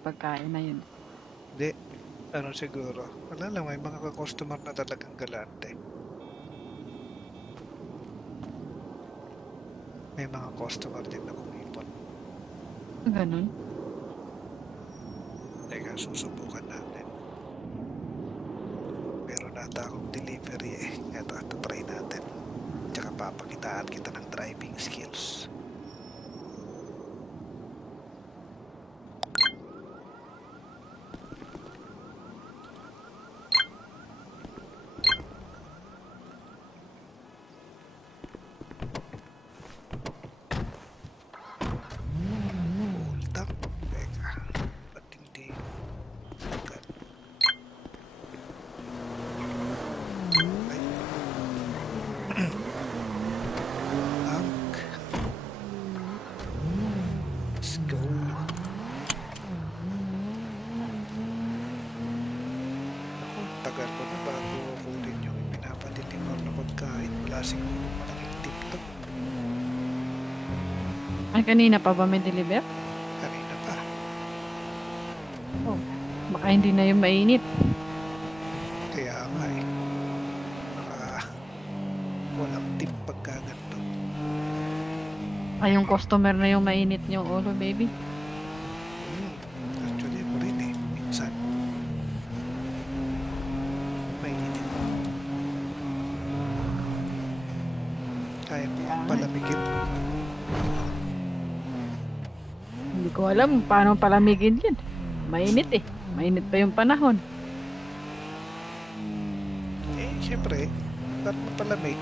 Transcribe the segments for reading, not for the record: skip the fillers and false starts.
yung pagkain na yun. Hindi. Ano siguro? Wala lang, may mga customer na talagang galante. May mga customer din na kumipot. Ganun. Teka, susubukan natin. Meron nata akong delivery eh. Ito, try natin. Tsaka papakitaan kita ng driving skills. Hold up. Teka. Ba't hindi? Agad. Ay. Bank. Let's go. Ako, tagal ko na bago kunin yung pinapadeliver na pagkain. Wala siguro malaking tip to. Ay, kanina pa ba may deliver? Kanina pa. Oh, baka hindi na yung mainit. Kaya nga eh. Baka walang tip pagka ganito. Ay, yung customer na yung mainit yung ulo, baby. Actually, ako rin eh. Minsan. May init. Kaya mo Kaya nga. palamigin. Hindi ko alam paano palamigin yan. Mainit eh. Mainit pa yung panahon. Eh, syempre, ba't mapalamig?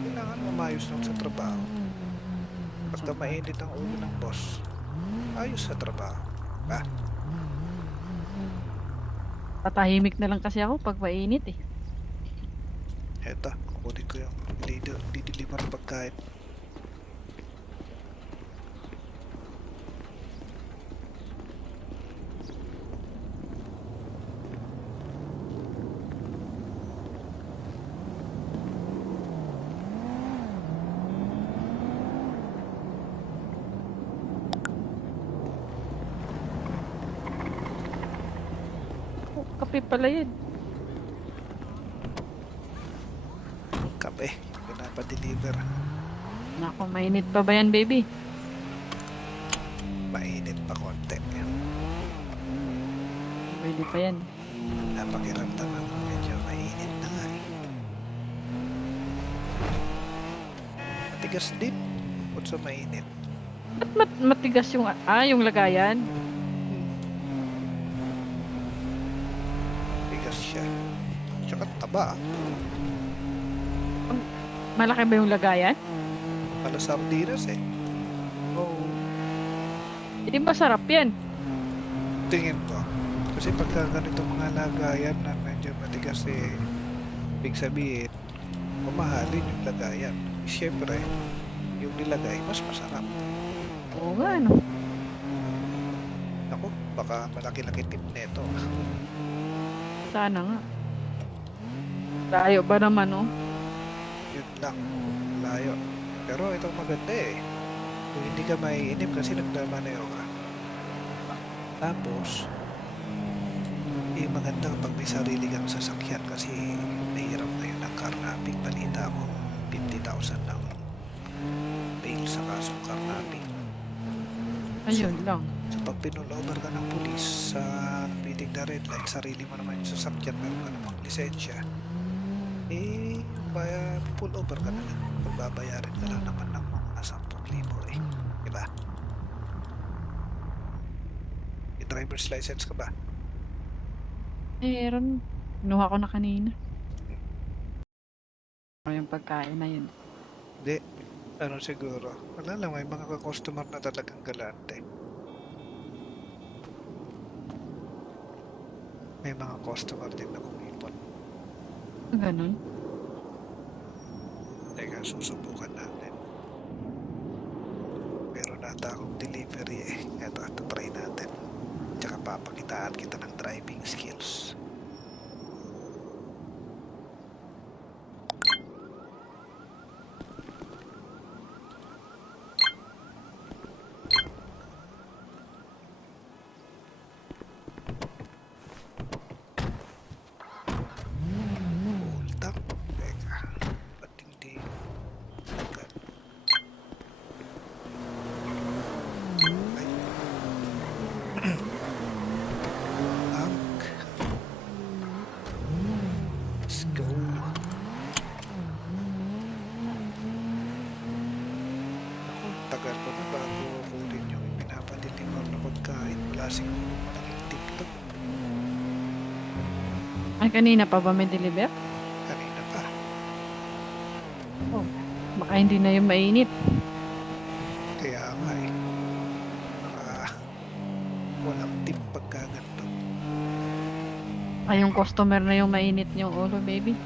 Kailangan mamayos lang sa trabaho. Pagka mainit ang ulo ng boss, ayos sa trabaho. Ah, Patahimik na lang kasi ako pag mainit eh. eto, kukunin ko yung dideliver ng pagkain. Oh, kape pala yan. Kape, pinapadeliver. Naku, mainit pa ba yan, baby? Mainit pa konti. Pwede pa yan. Napakiramdaman mo medyo mainit na nga eh. Matigas din. Bukod sa mainit. Ba't matigas yung lagayan? Tigas siya. Tsaka taba. Malaki ba yung lagayan? Pala sardinas eh. Oo. Hindi masarap yan. Tingin ko. Kasi pagka ganito mga lagayan na medyo matigas eh, ibig sabihin, mamahalin yung lagayan. Siyempre, yung nilagay mas masarap. Oo nga, ano. Ako, baka malaki-laki tip neto. Sana nga. Layo ba naman, oh? Yun lang. Layo. Pero itong maganda eh. Kung hindi ka maiinip kasi nagdamanayo ka. Tapos, maganda kapag may sarili kang sasakyan kasi mahirap na yun ang carnapping. Balita ko, 50,000 ng bail sa kasong carnapping. Ayun lang. So pag pinulover ka ng pulis sa meeting the red light, sarili mo naman yung sasakyan, meron ka namang lisensya, eh, pull over ka na lang. Pagbabayarin ka lang naman ng mga 10,000 eh. Diba? May driver's license ka ba? Meron. Kinuha ko na kanina. Yung pagkain na yun. Hindi. Ano siguro? Wala lang, may mga customer na talagang galante. May mga customer din na kumipot. Ganun. Teka, susubukan natin. Meron nata akong delivery eh. Ito, try natin. Tsaka papakitaan kita ng driving skills. Bank. Let's go. Ako, tagal ko na bago kunin yung pinapadeliver na pagkain. Wala siguro malaking TikTok. Ay, kanina pa ba may deliver? Kanina pa. Oh, baka hindi na yung mainit. Kaya nga eh. Baka walang tip pagka ganito. Ay, yung customer na yung mainit yung ulo, baby.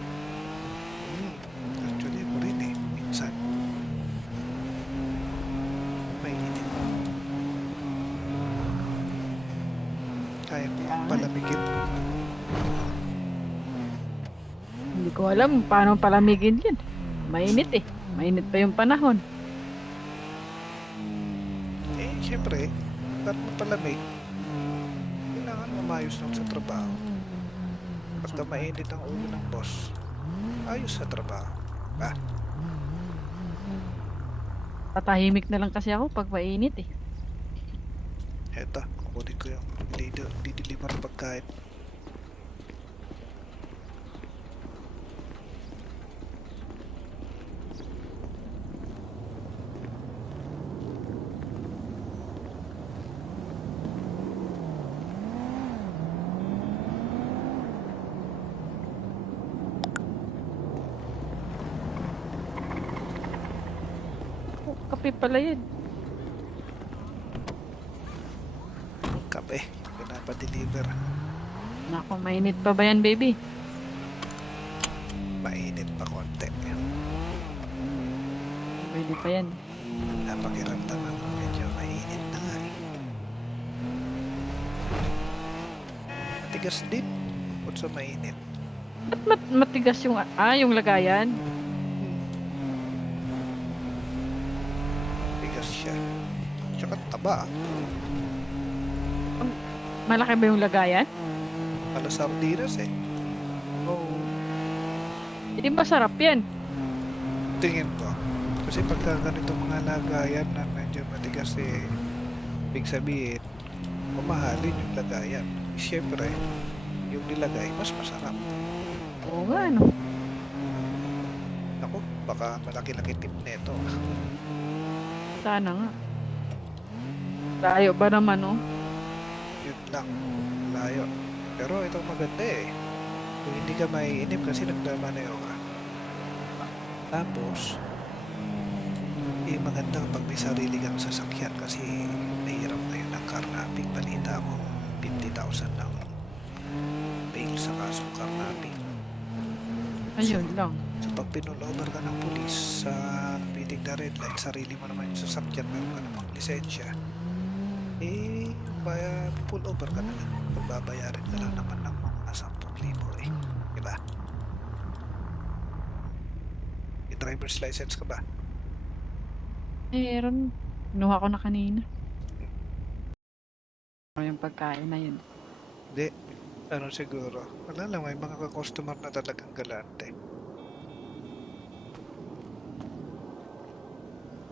Actually, ako rin eh. Minsan. Mainit. Kaya ko palamigin. Hindi ko alam paano palamigin yan. Mainit eh. Mainit pa yung panahon. Eh, syempre, para mapalamig, kailangan mamayos lang sa trabaho. Pagka mainit ang ulo ng boss, ayos sa trabaho. Ba? Patahimik na lang kasi ako pag mainit eh. Eto, kukunin ko yung dideliver na pagkain. Oh, kape pala yun. Kape, pinapadeliver. Naku, mainit pa ba yan, baby? Mainit pa konti. Pwede pa yan. Napakiramdaman ko medyo mainit na nga eh. Matigas din. Bukod sa mainit. Ba't matigas yung, yung lagayan? Matigas siya. Tsaka taba. Malaki ba yung lagayan? Pala sardinas eh. Oo. Hindi masarap yan. Tingin ko. Kasi pagka ganito mga lagayan na medyo matigas eh, ibig sabihin, mamahalin yung lagayan. Siyempre, yung nilagay, mas masarap. Oo nga, no? Ako, baka malaki-laki tip nito. Sana nga. Layo ba naman, no? Yun lang. Layo. Pero ito maganda eh. Kung hindi ka maiinip kasi nagdamanayo ka. Tapos, eh maganda kapag may sarili kang sasakyan kasi nahirap ngayon ng carnapping. Balita ko, 50,000 ng bail sa kasong carnapping. Ayun lang. So pag pinulover ka ng pulis sa pitik na red light, sarili mo naman yung sasakyan, meron ka namang lisensya, eh, pull over ka na lang. Pagbabayarin ka lang naman ng mga 10,000 eh. Diba? May driver's license ka ba? Meron. Kinuha ko na kanina. Yung pagkain na yun. Hindi. Ano siguro? Wala lang, may mga ka-customer na talagang galante.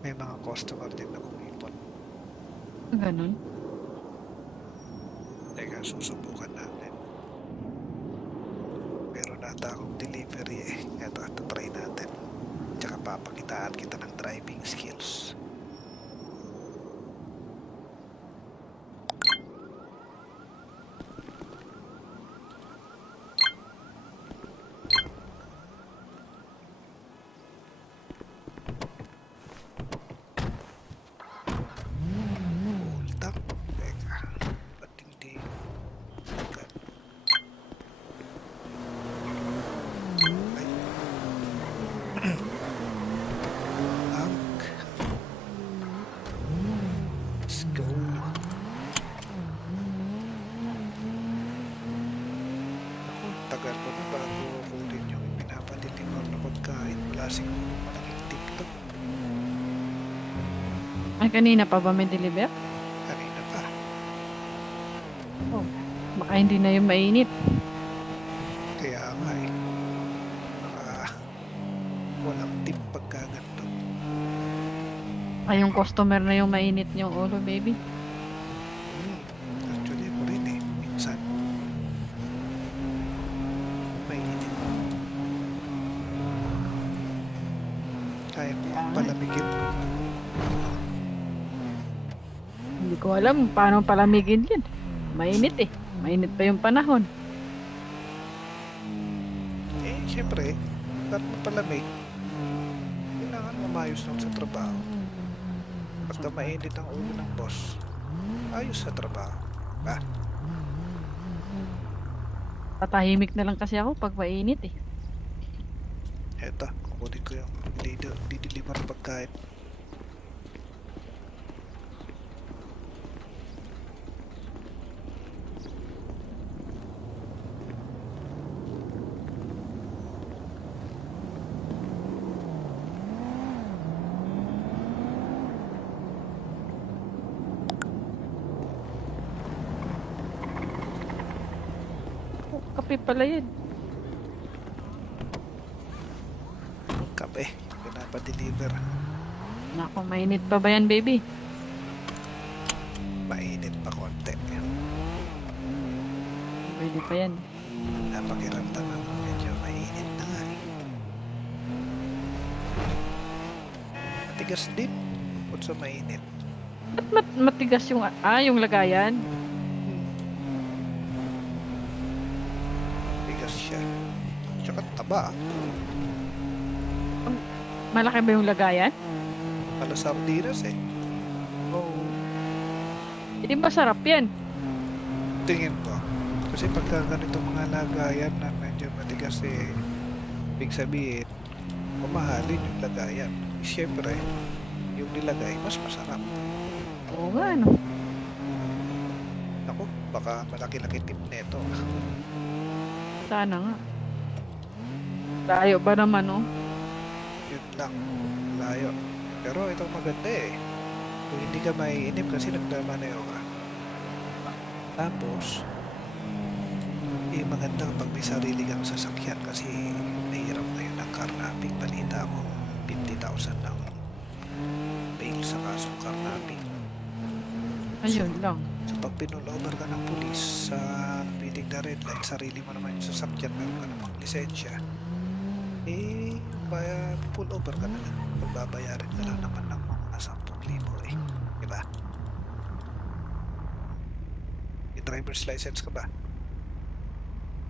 May mga customer din na kumipon. Ganun. Teka, susubukan natin. Meron nata akong delivery eh. Ito, try natin. Tsaka papakitaan kita ng driving skills. Hold up. Teka, ba't hindi? Agad. Ay. Bank. Let's go. Ako, tagal ko na bago kunin yung pinapadeliver na pagkain. Wala siguro malaking TikTok. Ay, kanina pa ba may deliver? Kanina pa. Oh, baka hindi na yung mainit. Kaya nga eh. Baka walang tip pagka ganito. Ay, yung customer na yung mainit yung ulo, baby. Kaya mo Kaya nga. palamigin. Hindi ko alam paano palamigin yan. Mainit eh. Mainit pa yung panahon. Eh, syempre, ba't mapalamig? Kailangan mamayos lang sa trabaho. Pagka mainit ang ulo ng boss, ayos sa trabaho. Ba? Tatahimik na lang kasi ako pag mainit eh. Eto, kukunin ko yung dideliver ng pagkain. Oh, kape pala yan. Kape, pinapa-deliver. Naku, mainit pa ba yan, baby? Mainit pa konti. Pwede pa yan. Napakiramdam ako medyo mainit na nga eh. Matigas din. Kung sa mainit. Ba't matigas yung, yung lagayan? Tigas siya. Tsaka taba. Malaki ba yung lagayan? Pala sardinas eh. Oo. Hindi masarap yan. Tingin ko. Kasi pagka ganito mga lagayan na medyo matigas eh, ibig sabihin, mamahalin yung lagayan. Siyempre, yung nilagay mas masarap. Oo nga, no? Ako, baka malaki-laki tip nito. Sana nga. Layo ba naman, oh? Yun lang. Layo. Pero itong maganda eh. Kung hindi ka maiinip kasi nagdamanayo ka. Tapos, maganda kapag may sarili kang sasakyan kasi nahirap ngayon ang carnapping. Balita mo, 50,000 ang bail sa kasong carnapping. Ayun lang. So pag pinulover ka ng pulis sa piling na red light, sarili mo naman yung sasakyan, meron ka namang lisensya, eh, pull over ka na lang. Pagbabayarin ka lang naman ng mga 10,000 eh. Diba? May driver's license ka ba?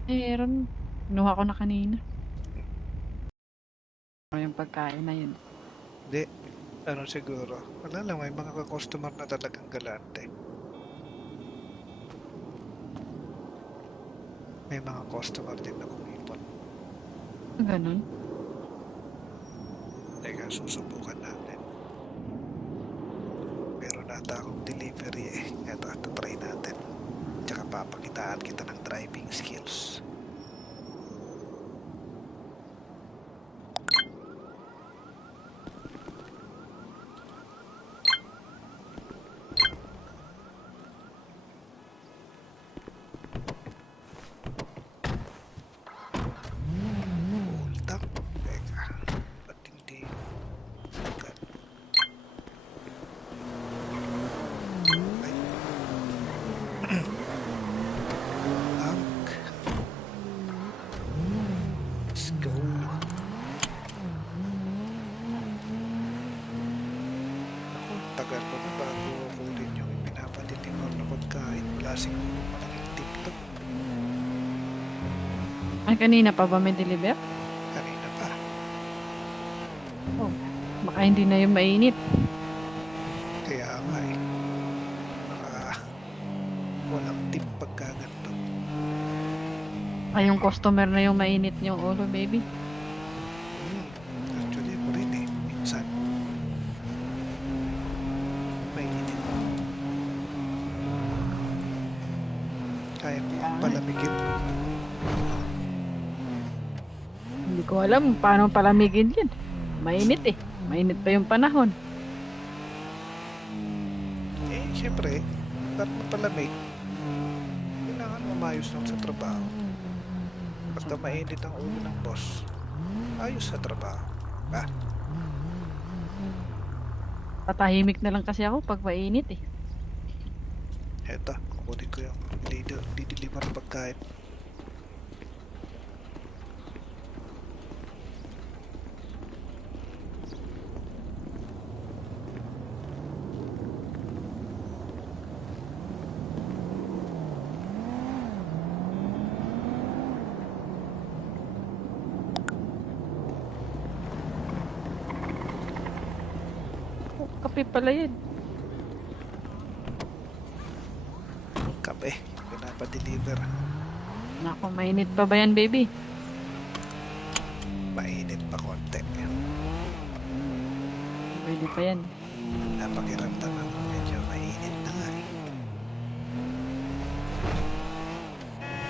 Meron. Kinuha ko na kanina. Yung pagkain na yun. Hindi. Ano siguro? Wala lang, may mga customer na talagang galante. May mga customer din na kumipot. Ganun. Teka, susubukan natin. Meron nata akong delivery eh. Ito, try natin. Tsaka papakitaan kita ng driving skills. Hold up. Teka. Ba't hindi? Agad. Ay. Lock. Let's go. Ako, tagal ko na bago kunin yung pinapadeliver na pagkain. Wala siguro malaking tip to. Ay, kanina pa ba may deliver? Kanina pa. Oh. Baka hindi na yung mainit. Kaya nga eh. Baka walang tip pagka ganito. Ay, yung customer na yung mainit yung ulo, baby. Actually, ako rin eh. Minsan. May init. Kaya mo palamigin. Hindi ko alam paano palamigin yan. Mainit eh. Mainit pa yung panahon. Eh, syempre, ba't mapalamig? Kailangan mamayos lang sa trabaho. Pagka mainit ang ulo ng boss, ayos sa trabaho. Ba? Tatahimik na lang kasi ako pag mainit eh. Eto, kukunin ko yung dideliver ng pagkain. kape pala yan. Kape, pinapa-deliver. Naku, mainit pa ba yan, baby? Mainit pa konti. Pwede pa yan. Napakiramdaman mo medyo mainit na nga eh.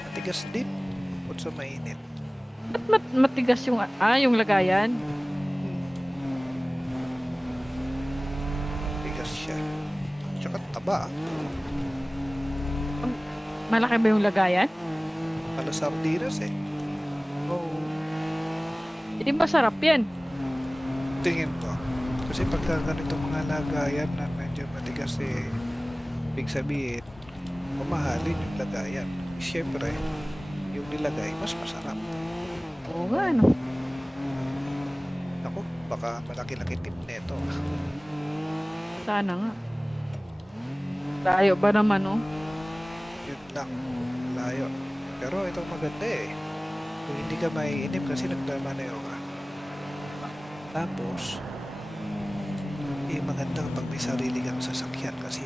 Matigas din. Bukod sa mainit. Ba't matigas yung lagayan? Tigas siya. Tsaka taba. Malaki ba yung lagayan? Pala sardinas eh. Oo. Hindi masarap yan. Tingin ko. Kasi pagka ganito mga lagayan na medyo matigas eh, ibig sabihin, mamahalin yung lagayan. Siyempre, yung nilagay, mas masarap. Oo nga, ano? Ako, baka malaki-laki tip neto. Sana nga. Layo ba naman, oh? Yun lang. Layo. Pero itong maganda eh. Kung hindi ka maiinip kasi nagdamanayo ka. Tapos, maganda kapag may sarili kang sasakyan kasi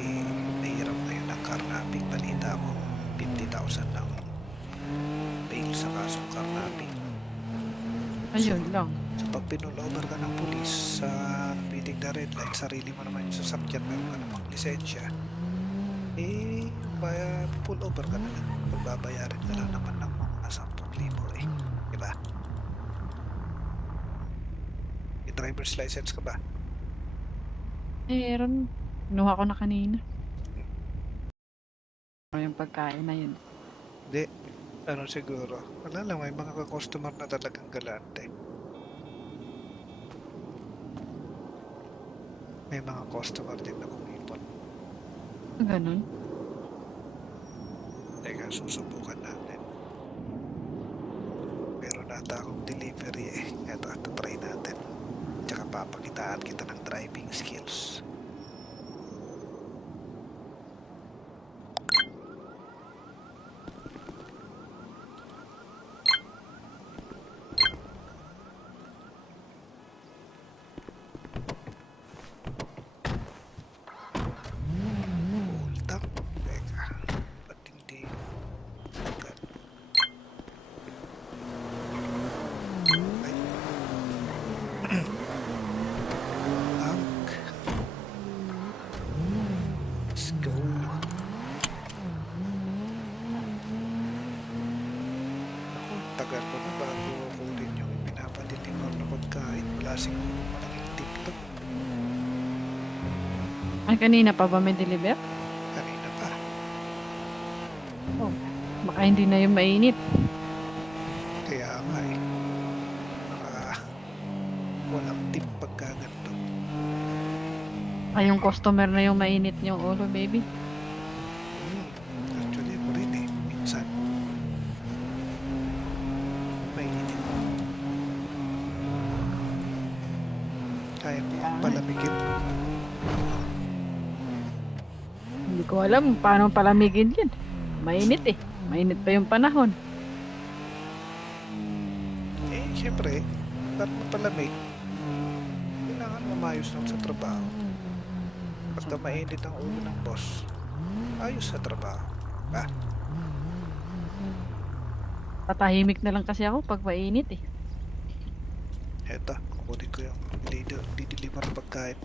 mahirap na yun ang carnapping. Balita ko, 50,000 ng bail sa kasong carnapping. Ayun lang. So pag pinulover ka ng pulis sa biting na red light, sarili mo naman yung sasakyan, meron ka namang lisensya, pull over ka na lang. Pagbabayarin ka lang naman ng mga 10,000 eh. Diba? May driver's license ka ba? Meron. Kinuha ko na kanina. Ano yung pagkain na yun? Hindi. Ano siguro? Wala lang, may mga customer na talagang galante. May mga customer din na kumipot. Ganun. Teka, susubukan natin. Meron nata akong delivery eh. Ito, try natin. Tsaka papakitaan kita ng driving skills. Hold up. Teka. Ba't hindi? Agad. Ay. Back. Let's go. Ako, tagal ko na bago kunin yung pinapadeliver na pagkain. Wala siguro malaking TikTok. Ay, kanina pa ba may deliver? Kanina pa. Oh. Baka hindi na yung mainit. Kaya nga eh. Baka walang tip pagka ganito. Ay, yung customer na yung mainit yung ulo, baby. Actually, ako rin eh. Minsan. Mainit. Kaya mo Kaya nga. palamigin. Hindi ko alam paano palamigin yan. Mainit eh. Mainit pa yung panahon. Eh, syempre, para mapalamig, kailangan mamayos lang sa trabaho. Pagka mainit ang ulo ng boss, ayos sa trabaho. Ba? Patahimik na lang kasi ako pag mainit eh. Eto, kukunin ko yung dideliver na pagkain.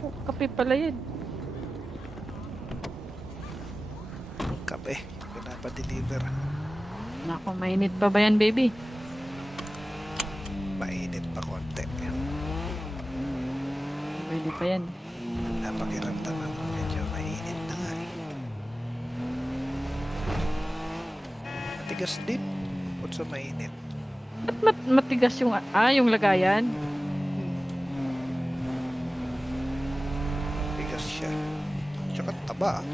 Oh, kape pala yan. Kape, pinapa-deliver. Naku, mainit pa ba yan, baby? Mainit pa konti. Pwede pa yan. Napakiramdaman mo medyo mainit na nga eh. Matigas din. Bukod sa mainit. Ba't matigas yung lagayan? Tigas siya. Tsaka taba.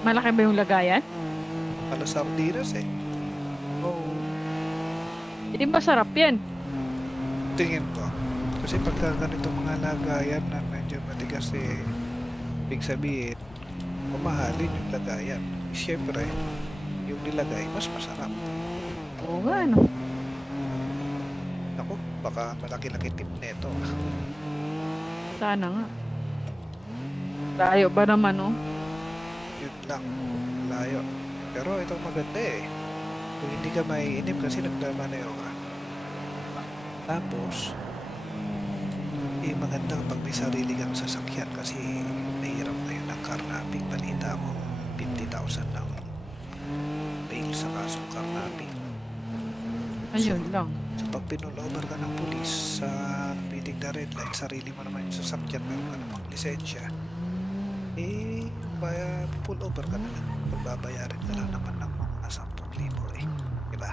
Malaki ba yung lagayan? Halos sardinas eh. Oo. Hindi masarap yan. Tingin ko. Kasi pagka ganito mga lagayan na medyo matigas eh, ibig sabihin, mamahalin yung lagayan. Siyempre, yung nilagay, mas masarap. Oo nga, no? Ako, baka malaki-laki tip nito. Sana nga. Layo ba naman, oh? Yun lang, layo. Pero itong maganda eh. Kung hindi ka maiinip kasi nagmamaneo ka. Tapos, maganda kapag may sarili kang sasakyan kasi mahirap ngayon ang carnapping. Balita ko, 50,000 ng bail sa kasong carnapping. Ayun lang. So, pag pinulover ka ng pulis sa meeting the red light, sarili mo naman yung sasakyan, meron ka namang lisensya, pull over ka na lang. Pagbabayarin ka lang naman ng mga 10,000 eh. Diba?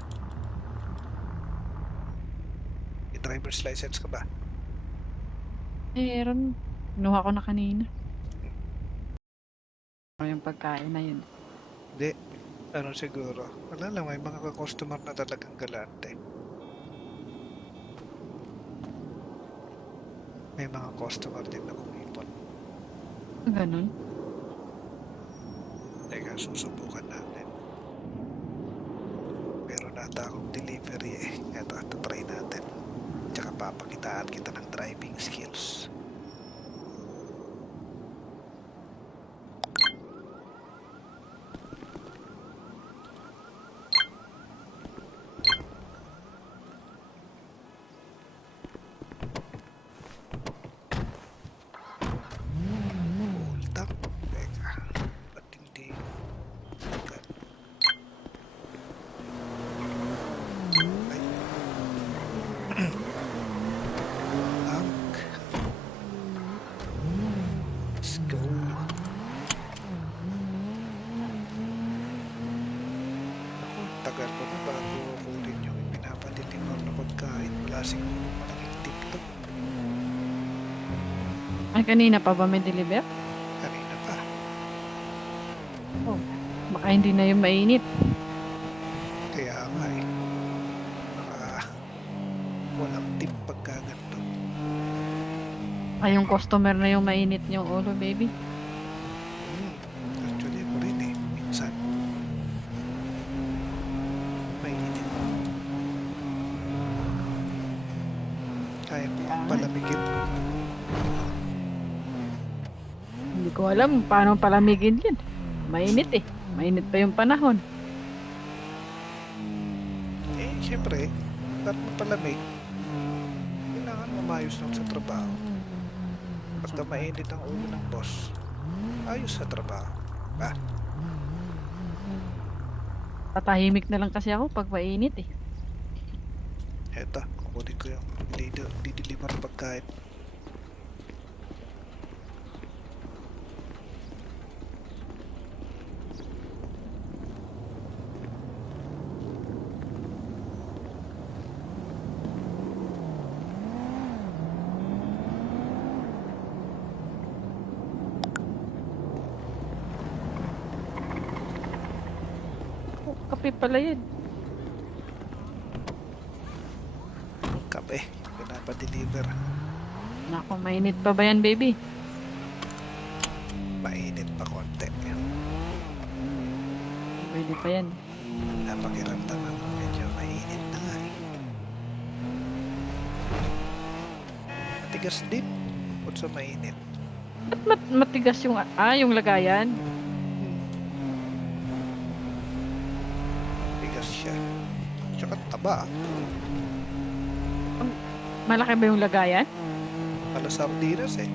May driver's license ka ba? Meron. Kinuha ko na kanina. Yung pagkain na yun. Hindi. Ano siguro? Wala lang, may mga customer na talagang galante. May mga customer din na kumipon. Ganun. Teka, susubukan natin. Meron nata akong delivery eh. Ito, try natin. Tsaka papakitaan kita ng driving skills. Hold up. Teka, ba't hindi? Agad. Ay. Bank. Let's go. Ako, tagal ko na bago kunin yung pinapadeliver na pagkain. Wala siguro malaking tip to. Ay, kanina pa ba may deliver? Kanina pa. Oh. Baka hindi na yung mainit. Kaya nga eh. Baka walang tip pagka ganito. Ay, yung customer na yung mainit yung ulo, baby. Actually, ako rin eh. Minsan. Mainit. Kaya mo Ah. palamigin. Hindi ko alam paano palamigin yan. Mainit eh. Mainit pa yung panahon. Eh, syempre, dapat mapalamig. Kailangan mamayos lang sa trabaho. Pagka mainit ang ulo ng boss, ayos sa trabaho. Ba? Tatahimik na lang kasi ako pag mainit eh. Eto, kukunin ko yung dideliver ng pagkain. Oh, kape pala yun. Kape, pinapadeliver. Naku, mainit pa ba yan, baby? Mainit pa konti. Pwede pa yan. Napakiramdaman mo medyo mainit na nga eh. Matigas din. Kung sa mainit. Ba't matigas yung, yung lagayan? Tigas siya. Tsaka taba. Malaki ba yung lagayan? Halos sardinas eh.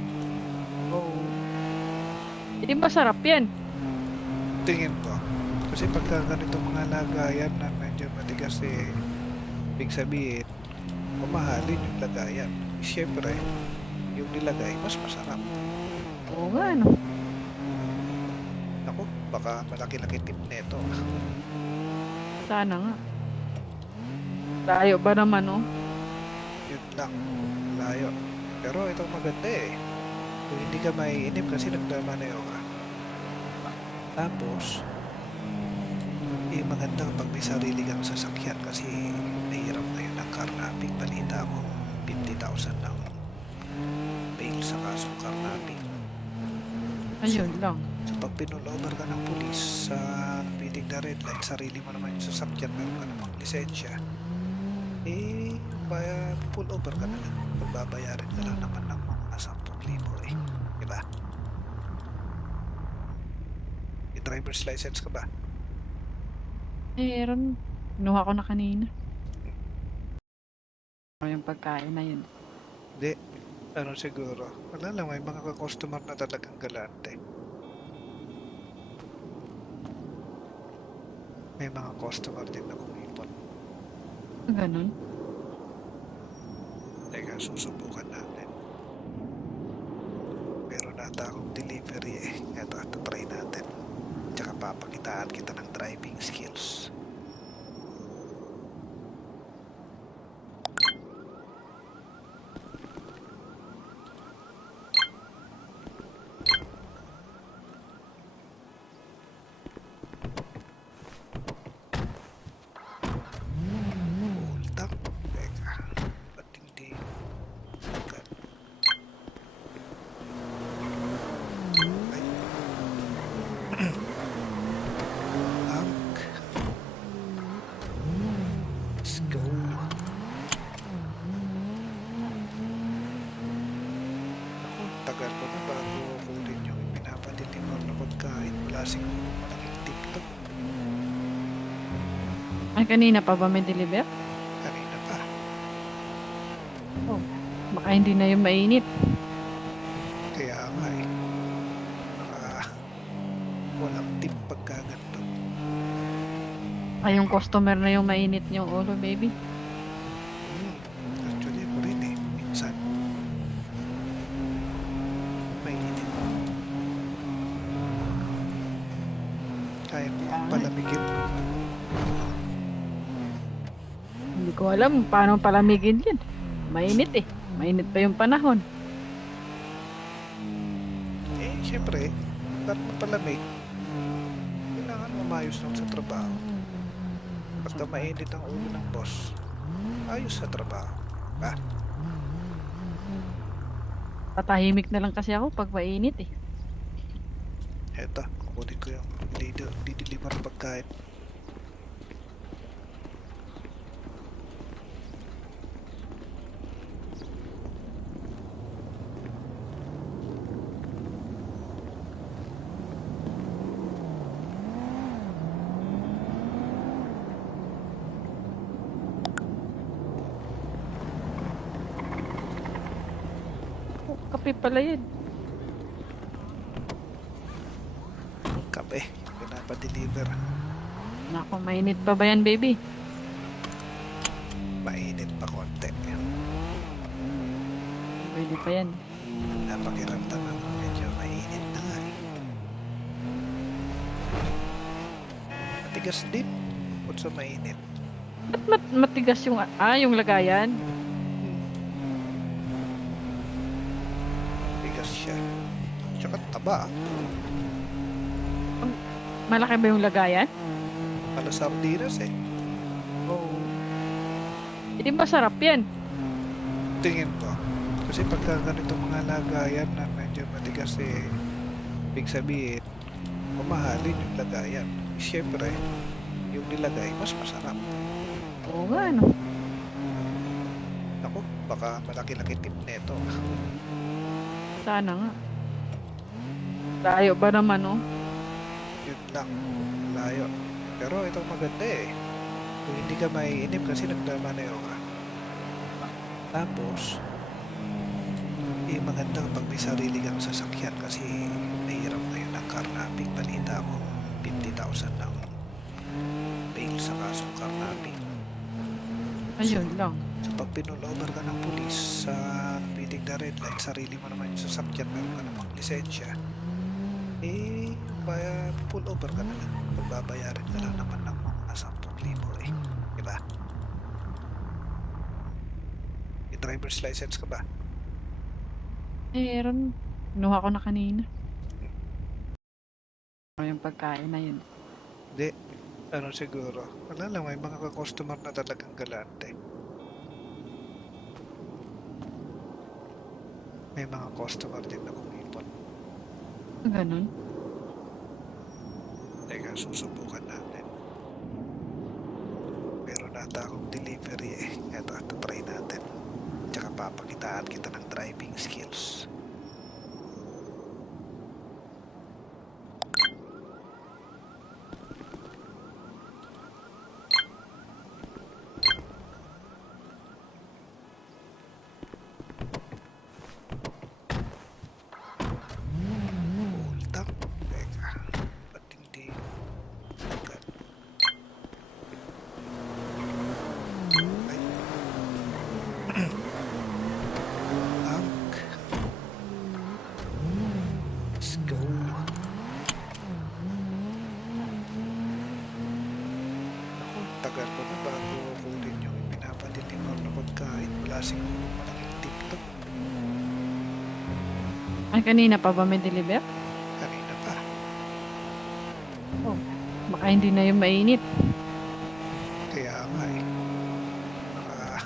Oo. Hindi masarap yan. Tingin ko. Kasi pagka ganito mga lagayan na medyo matigas eh, ibig sabihin, mamahalin yung lagayan. Siyempre, yung nilagay, mas masarap. Oo nga, no? Ako, baka malaki-laki tip nito. Sana nga. Layo ba naman, oh? Yun lang, layo. Pero itong maganda eh. Kung hindi ka maiinip kasi nagmamaneo ka. Tapos, maganda kapag may sarili kang sasakyan kasi mahirap ngayon ang carnapping. Balita mo, 50,000 ang bail sa kasong carnapping. Ayun lang. So pag pinulover ka ng pulis sa speeding the red light, sarili mo naman yung sasakyan, meron ka namang lisensya, pull over ka na lang. Pagbabayarin ka lang naman ng mga 10,000 eh. Diba? May driver's license ka ba? Meron. Kinuha ko na kanina. Yung pagkain na yun. Hindi. Ano siguro? Wala lang, may mga customer na talagang galante. May mga customer din na kumipon. Ganun. Teka, susubukan natin. Meron nata akong delivery eh. Ito, try natin. Tsaka papakitaan kita ng driving skills. Hold up. Teka. Ba't hindi? Agad. Ay. Lock. Let's go. Ako, tagal ko na bago kunin yung pinapadeliver na pagkain. Wala siguro malaking tip to. Ay, kanina pa ba may deliver? Kanina pa. Oh. Baka hindi na yung mainit. Kaya nga eh. Baka walang tip pagka ganito. Ay, yung customer na yung mainit yung ulo, baby. Actually, ako rin eh. Minsan. Mainit. Kaya ko ang palamigin. Hindi ko alam paano palamigin yan. Mainit eh. Mainit pa yung panahon. Eh, syempre, ba't mapalamig? Kailangan umayos lang sa trabaho. Pagka mainit ang ulo ng boss, ayos sa trabaho. Ba? Patahimik na lang kasi ako pag mainit eh. Eto, kukunin ko yung dideliver ng pagkain. Oh, kape pala yan. Kape, pinapadeliver. Naku, mainit pa ba yan, baby? Mainit pa konti. Pwede pa yan. Napakiramdaman mo medyo mainit na nga eh. Matigas din. Kung sa mainit. Ba't matigas yung, yung lagayan? Tigas siya. Tsaka taba. Malaki ba yung lagayan? Pala sardinas eh. Oo. Hindi masarap yan. Tingin ko. Kasi pagka ganito mga lagayan na medyo matigas eh, ibig sabihin, mamahalin yung lagayan. Siyempre, yung nilagay, mas masarap. Oo nga, ano. Ako, baka malaki-laki tip neto. Sana nga. Layo ba naman, oh? Yun lang. Layo. Pero itong maganda eh. Kung hindi ka maiinip kasi nagdamanayo ka. Tapos, maganda kapag may sarili kang sasakyan kasi mahirap ngayon ang carnapping. Balita mo, 50,000 ang bail sa kasong carnapping. Ayun lang. So pag pinulover ka ng pulis sa speeding the red light, sarili mo naman yung sasakyan, meron ka namang lisensya, pull over ka na lang. Pagbabayarin ka lang naman ng mga 10,000 eh. Diba? May driver's license ka ba? Meron. Kinuha ko na kanina. Yung pagkain na yun. Hindi. Ano siguro, wala lang, may mga ka-customer na talagang galante. May mga customer din na kumipot. Ganun. Teka, susubukan natin. Pero nata akong delivery eh. Ito, try natin. Tsaka papakitaan kita ng driving skills. Hold up. Teka, ba't hindi agad? Ay, back. Let's go. Ako, tagal ko na bago kunin yung pinapadeliver na pagkain. Wala siguro malaking TikTok. Ay, kanina pa ba may deliver? Kanina pa. Oh, baka hindi na yung mainit. Kaya nga eh. Baka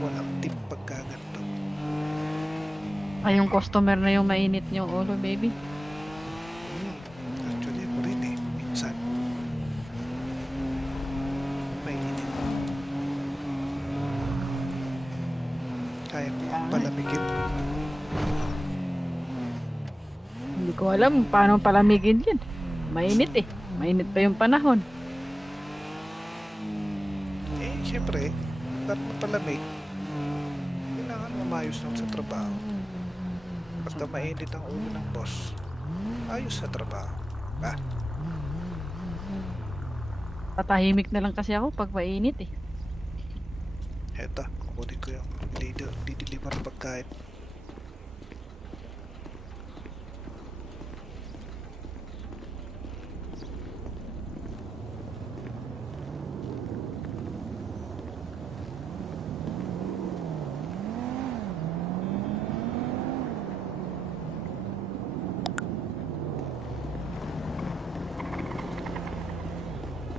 walang tip pagka ganito. Ay, yung customer na yung mainit yung ulo, baby. Actually, ako rin eh. Minsan. Mainit. Kaya mo Kaya nga. palamigin. Hindi ko alam paano palamigin yan. Mainit eh. Mainit pa yung panahon. Eh, syempre, para mapalamig, kailangan mamayos lang sa trabaho. Pagka mainit ang ulo ng boss, ayos sa trabaho. Ba? Patahimik na lang kasi ako pag mainit eh. Eto, kukunin ko yung dideliver ng pagkain.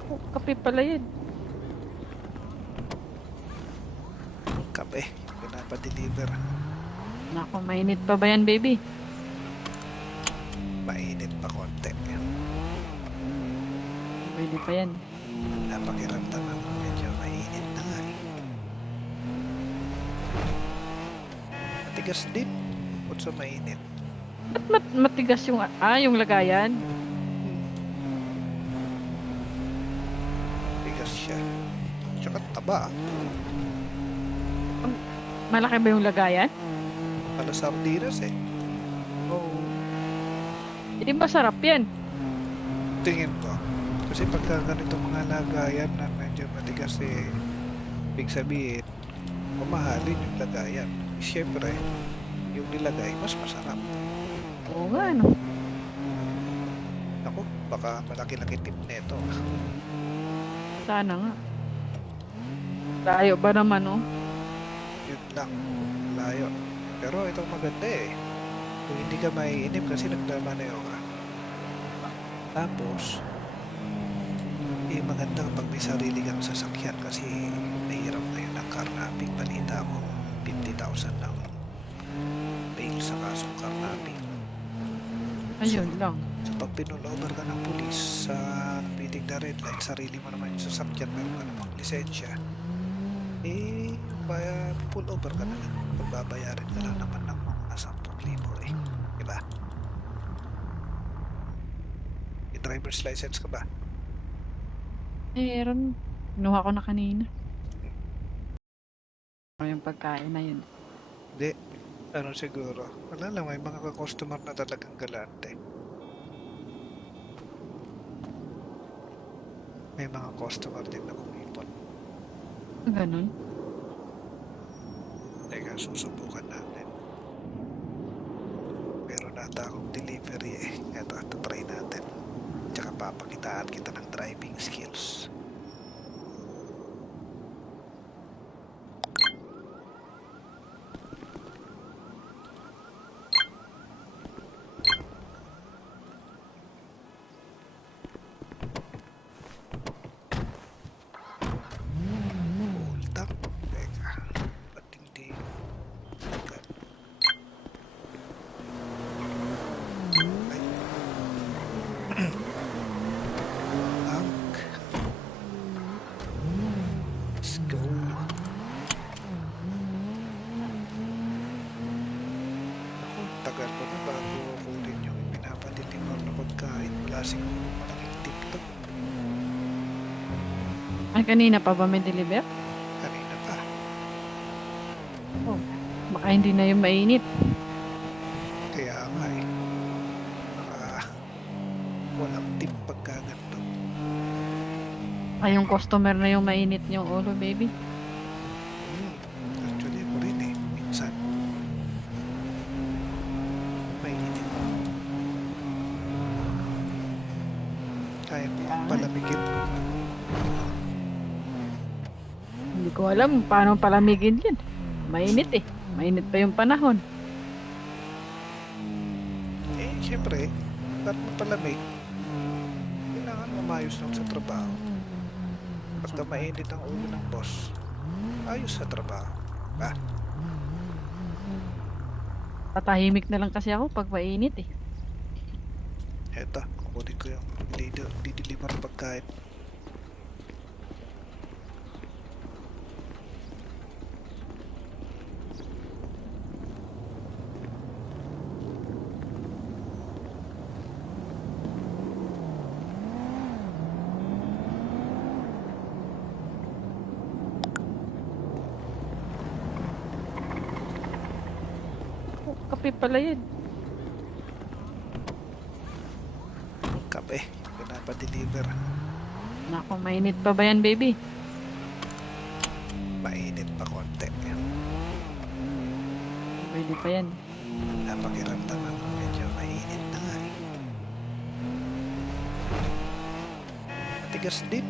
Oh, kape pala yun. Kape, pinapadeliver. Naku, mainit pa ba yan, baby? Mainit pa konti. Pwede pa yan. Napakiramdam ako medyo mainit na nga eh. Matigas din. Bukod sa mainit. Ba't matigas yung, yung lagayan? Matigas siya. Tsaka taba. Malaki ba yung lagayan? Pala sardinas eh. Oo. Hindi masarap yan. Tingin ko. Kasi pagka ganito mga lagayan na medyo matigas eh, ibig sabihin, mamahalin yung lagayan. Siyempre, yung nilagay, mas masarap. Oo nga, no? Ako, baka malaki-laki tip nito. Sana nga. Layo ba naman, oh? Yun lang. Layo. Pero itong maganda eh. Kung hindi ka maiinip kasi nagmamaneo ka. Tapos, eh maganda kapag may sarili kang sasakyan kasi mahirap ngayon ang carnapping. Balita ko, 50,000 ng bail sa kasong carnapping. Ayun lang. So pag pinulover ka ng pulis sa meeting the red light, sarili mo naman yung sasakyan, meron ka namang lisensya, eh, pull over ka na lang. Pagbabayarin ka lang naman ng mga 10,000 eh. Diba? May driver's license ka ba? Meron. Kinuha ko na kanina. Yung pagkain na yun. Hindi. Ano siguro? Wala lang, may mga ka-customer na talagang galante. May mga customer din na kumipot. Ganun. Teka, susubukan natin. Pero nata akong delivery eh. Ito, try natin. Tsaka papakitaan kita ng driving skills. wala siguro malaking tip to. Ay, kanina pa ba may deliver? Kanina pa. Oh, baka hindi na yung mainit. Kaya nga eh. Baka walang tip pagka ganito. Ay, yung customer na yung mainit yung ulo, baby. Actually, ako rin eh. Minsan. Mainit. Kaya mo palamigin. Hindi ko alam paano palamigin yan. Mainit eh. Mainit pa yung panahon. Eh, syempre, para mapalamig, kailangan mamayos lang sa trabaho. Pagka mainit ang ulo ng boss, ayos sa trabaho. Ba? Patahimik na lang kasi ako pag mainit eh. Eto, kukunin ko yung dideliver ng pagkain. Oh, kape pala yun. Kape, pinapa-deliver. Naku, mainit pa ba yan, baby? Mainit pa konti. Pwede pa yan. Napakiramdaman ko medyo mainit na nga eh. Matigas din.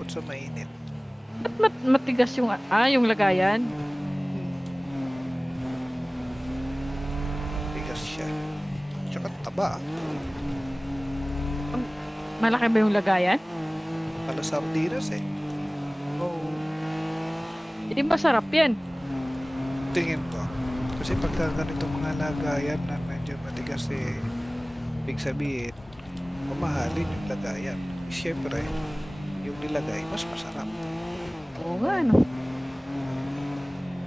Kung sa mainit. Ba't matigas yung, yung lagayan? Tigas siya. Tsaka taba. Malaki ba yung lagayan? Pala sardinas eh. Oo. Hindi masarap yan. Tingin ko. Kasi pagka ganito mga lagayan na medyo matigas eh, ibig sabihin, mamahalin yung lagayan. Siyempre, yung nilagay, mas masarap. Oo nga, no?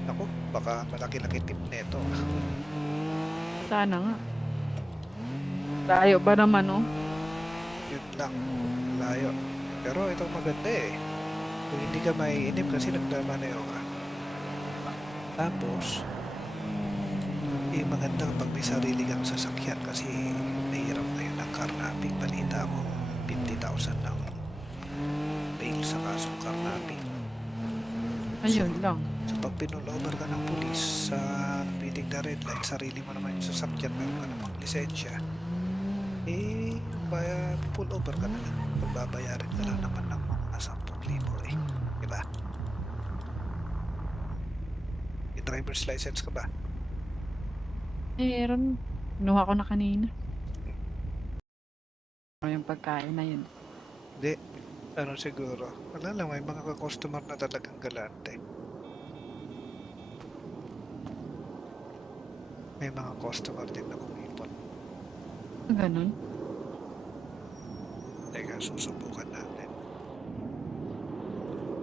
Ako, baka malaki-laki tip nito. Sana nga. Layo ba naman, oh? Yun lang. Layo. Pero itong maganda eh. Kung hindi ka maiinip kasi nagdamanayo ka. Tapos, maganda kapag may sarili kang sasakyan kasi nahirap ngayon ang carnapping. Balita mo, 50,000 ng bail sa kasong carnapping. Ayun lang. So pag pinulover ka ng pulis sa meeting the red light, sarili mo naman yung sasakyan, meron ka namang lisensya, eh, pull over ka na lang. Pagbabayarin ka lang naman ng mga 10,000 eh. Diba? May driver's license ka ba? Meron. Kinuha ko na kanina. Yung pagkain na yun. Hindi. Ano siguro? Wala lang, may mga customer na talagang galante. May mga customer din na kumipon. Ganun. Teka, susubukan natin.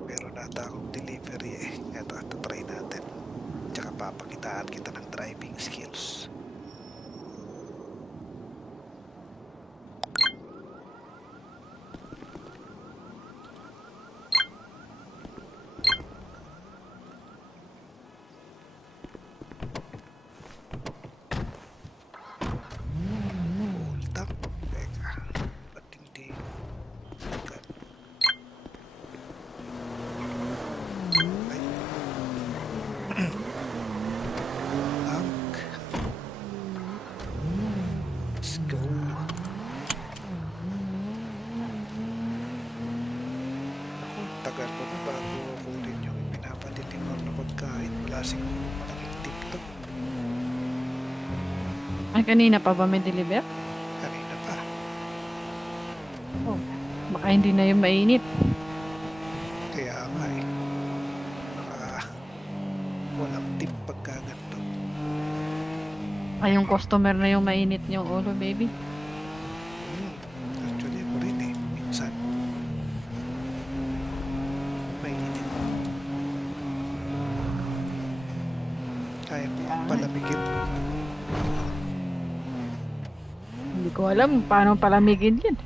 Meron nata akong delivery eh. Ito, try natin. Tsaka papakitaan kita ng driving skills. Hold up. Teka. Ba't hindi? Ay. Lock. Let's go. Ako, tagal ko na bago kunin yung pinapadeliver na pagkain. Wala siguro malaking tip to. Ay, kanina pa ba may deliver? Kanina pa. Oh, baka hindi na yung mainit. Kaya nga eh. Baka walang tip pagka ganito. Ay, yung customer na yung mainit yung ulo, baby. Actually, ako rin eh. Minsan. Mainit. Kaya mo palamigin. Hindi ko alam paano palamigin yan.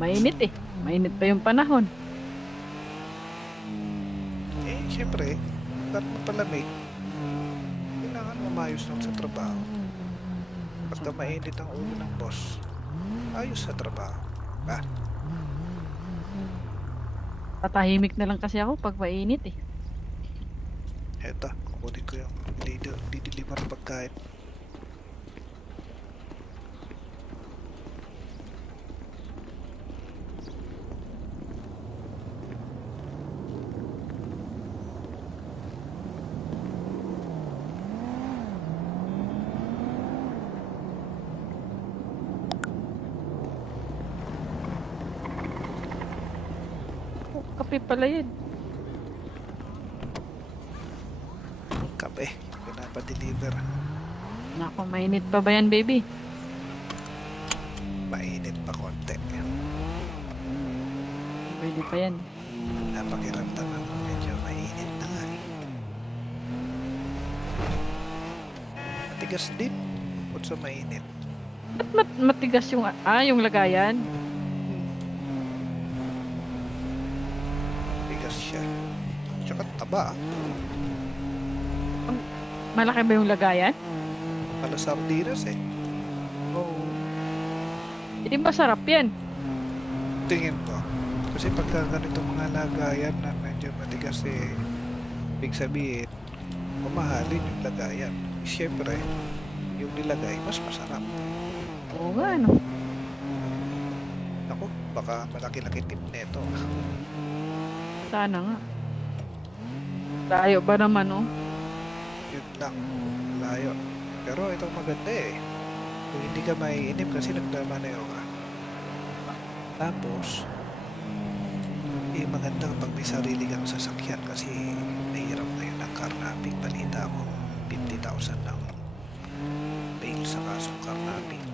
Mainit eh. Mainit pa yung panahon. Eh, syempre, para mapalamig, kailangan umayos lang sa trabaho. Pagka mainit ang ulo ng boss, ayos sa trabaho. Ah, Tatahimik na lang kasi ako pag mainit eh. eto, kukunin ko yung dideliver pagkain. Oh, kape pala yan. Kape, pinapadeliver. Nako, mainit pa ba yan, baby? Mainit pa konti. Pwede pa yan. Napakiramdaman mo medyo mainit na nga eh. Matigas din. Bukod sa mainit. Ba't matigas yung lagayan? Tigas siya. Tsaka taba. Malaki ba yung lagayan? Pala sardinas eh. Oo. Hindi masarap yan. Tingin ko. Kasi pagka ganito mga lagayan na medyo matigas eh, ibig sabihin, mamahalin yung lagayan. Siyempre, yung nilagay, mas masarap. Oo nga, ano. Ako, baka malaki-laki tip neto. Sana nga. Layo ba naman, oh? Yun lang. Layo. Pero itong maganda eh. Kung hindi ka maiinip kasi nagdamanayo ka. Tapos, eh maganda kapag may sarili kang sasakyan kasi mahirap na yun ang carnapping. Balita ko, 50,000 ng bail sa kasong carnapping.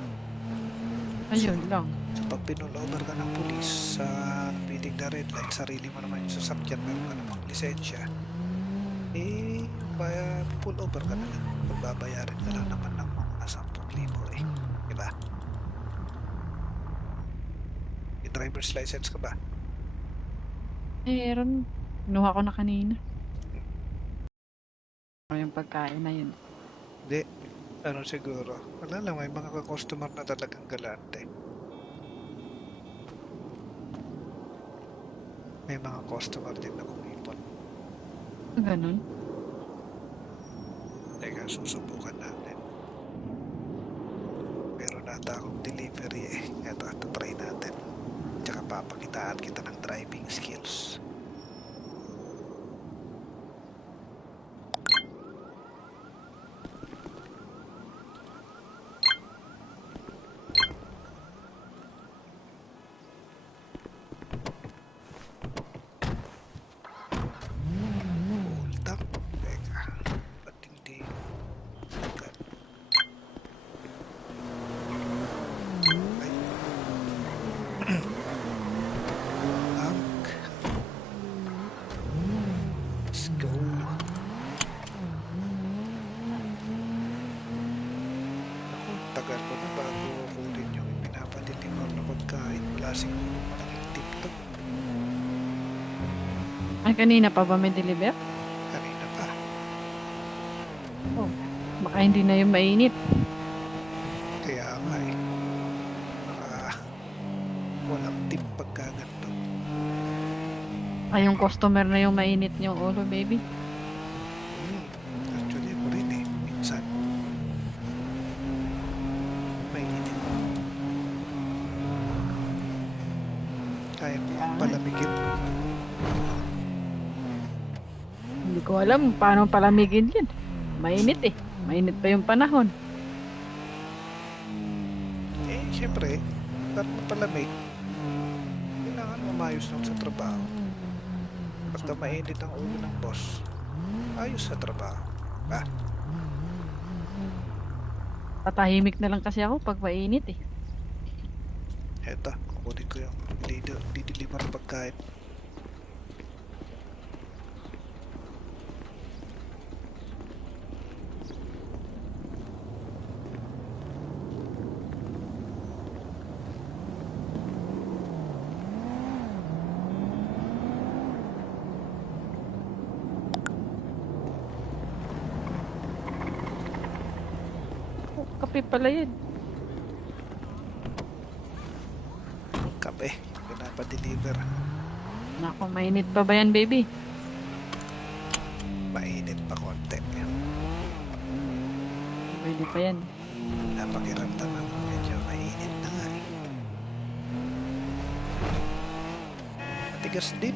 Ayun lang. So pag pinulover ka ng pulis sa reading the red light, sarili mo naman yung sasakyan, meron ka namang lisensya, eh, pull over ka na lang. Pagbabayarin ka lang naman ng mga 10,000 eh. Diba? May driver's license ka ba? Meron. Kinuha ko na kanina. Ano yung pagkain na yun? Hindi. Ano siguro? Wala lang, may mga customer na talagang galante. May mga customer din na kumipon. Ganun. Teka, susubukan natin. Meron nata akong delivery eh. Ito, try natin. Tsaka papakitaan kita ng driving skills. Hold up. Teka. Ba't hindi? Agad. Ay. Lock. Let's go. Ako, tagal ko na bago kunin yung pinapadeliver na pagkain. Wala siguro malaking TikTok. Ay, kanina pa ba may deliver? Kanina pa. Oh. Baka hindi na yung mainit. Kaya nga eh. Baka walang tip pagka ganito. Ay, yung customer na yung mainit yung ulo, baby. Actually, ako rin eh. Minsan. Mainit. Kaya mo Ah. palamigin. Hindi ko alam paano palamigin yan. Mainit eh. Mainit pa yung panahon. Eh, syempre, para mapalamig, kailangan umayos lang sa trabaho. Pagka mainit ang ulo ng boss, ayos sa trabaho. Ah, Tatahimik na lang kasi ako pag mainit eh. eto, kukunin ko yung dideliver pagkain. kape pala yun. Kape. Pinapa-deliver. Nako, mainit pa ba yan, baby? Mainit pa konti. Pwede pa yan. Napakiramdaman mo medyo mainit na nga eh. Matigas din.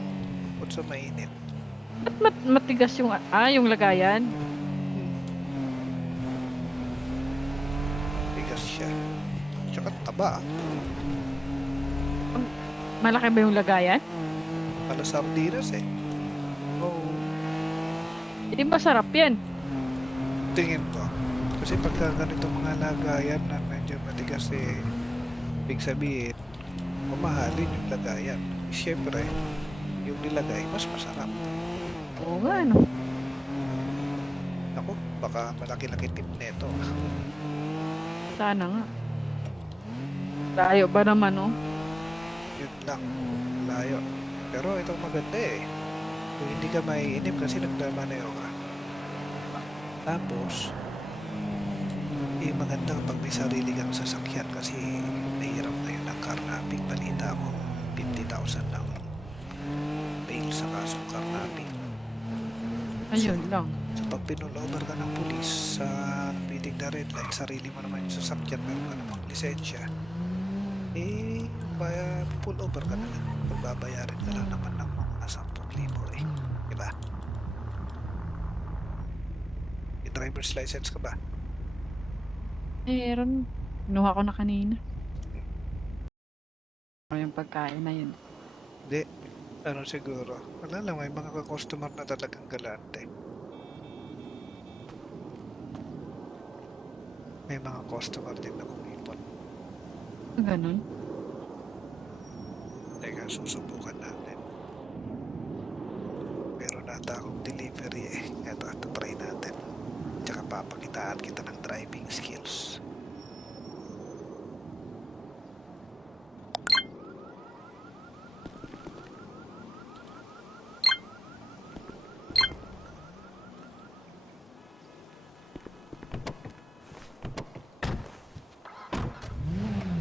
Bukod sa mainit. Ba't matigas yung, yung lagayan? Matigas siya. Tsaka taba. Malaki ba yung lagayan? Pala sardinas eh. Oo. Hindi masarap yan. Tingin ko. Kasi pagka ganito mga lagayan na medyo matigas eh, ibig sabihin, mamahalin yung lagayan. Siyempre, yung nilagay, mas masarap. Oo nga, no? Ako, baka malaki-laki tip nito. Sana nga. Layo ba naman, no? Yun lang. Layo. Pero itong maganda eh. Kung hindi ka maiinip kasi nagmamaneo ka. Tapos, maganda kapag may sarili kang sasakyan kasi mahirap ngayon ang carnapping. Balita ko, 50,000 ng bail sa kasong carnapping. Ayun lang. So pag pinulover ka ng pulis sa meeting na red light, sarili mo naman yung sasakyan, meron ka namang lisensya, pull over ka na lang. Pagbabayarin ka lang naman ng mga 10,000 eh. Diba? May driver's license ka ba? Meron. Kinuha ko na kanina. Yung pagkain na yun. Hindi. Ano siguro? Wala lang, may mga customer na talagang galante. May mga customer din na kumipon. Ganun. Teka, susubukan natin. Meron nata akong delivery eh. Ito, try natin. Tsaka papakitaan kita ng driving skills.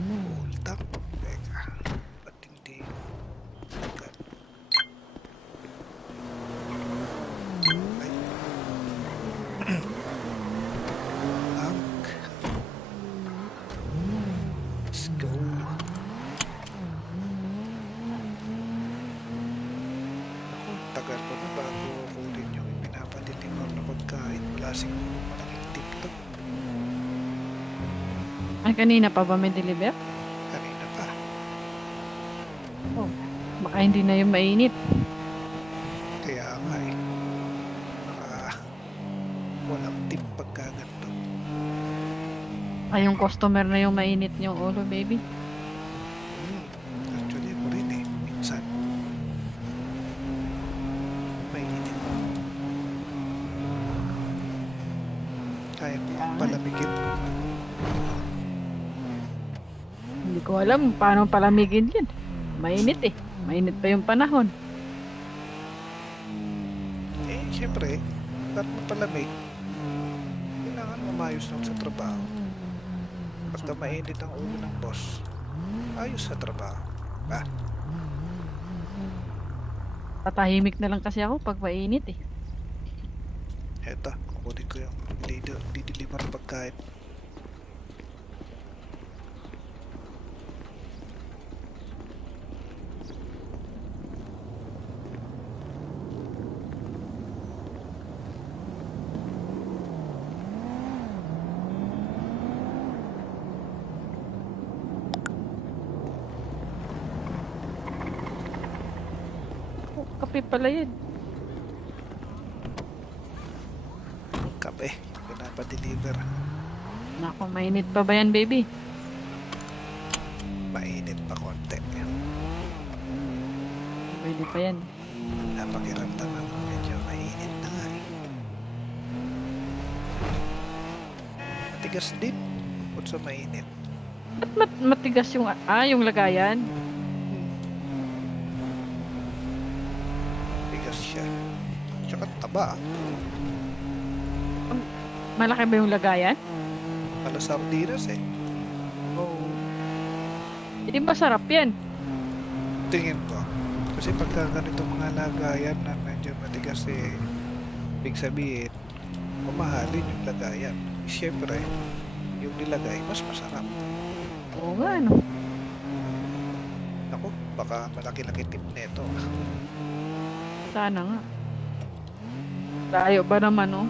Hold up. Teka. Ba't hindi? Agad. Ay. Bank. Let's go. Ako, tagal ko na bago kunin yung pinapadeliver na pagkain. Wala siguro malaking tip to. Ay, kanina pa ba may deliver? Kanina pa. Oh. Baka hindi na yung mainit. Kaya nga eh. Baka walang tip pagka ganito. Ay, yung customer na yung mainit yung ulo, baby. Actually, ako rin eh. Minsan. Mainit. Kaya mo palamigin. Hindi ko alam paano palamigin yan. Mainit eh. Mainit pa yung panahon. Eh, syempre, para mapalamig, kailangan mamayos lang sa trabaho. Pagka mainit ang ulo ng boss, ayos sa trabaho. Ba? Patahimik na lang kasi ako pag mainit eh. Eto, kukunin ko yung dideliver ng pagkain. Oh, kape pala yun. Kape, pinapa-deliver. Nako, mainit pa ba yan, baby? Mainit pa konti. Pwede pa yan. Napakiramdaman mo medyo mainit na nga eh. Matigas din. Bukod sa mainit. Ba't matigas yung, yung lagayan? Matigas siya. Tsaka taba. Malaki ba yung lagayan? Halos sardinas eh. Oo. Hindi masarap yan. Tingin ko. Kasi pagka ganito mga lagayan na medyo matigas eh, ibig sabihin, mamahalin yung lagayan. Siyempre, yung nilagay mas masarap. Oo nga, no? Ako, baka malaki-laki tip nito. Sana nga. Layo ba naman, oh?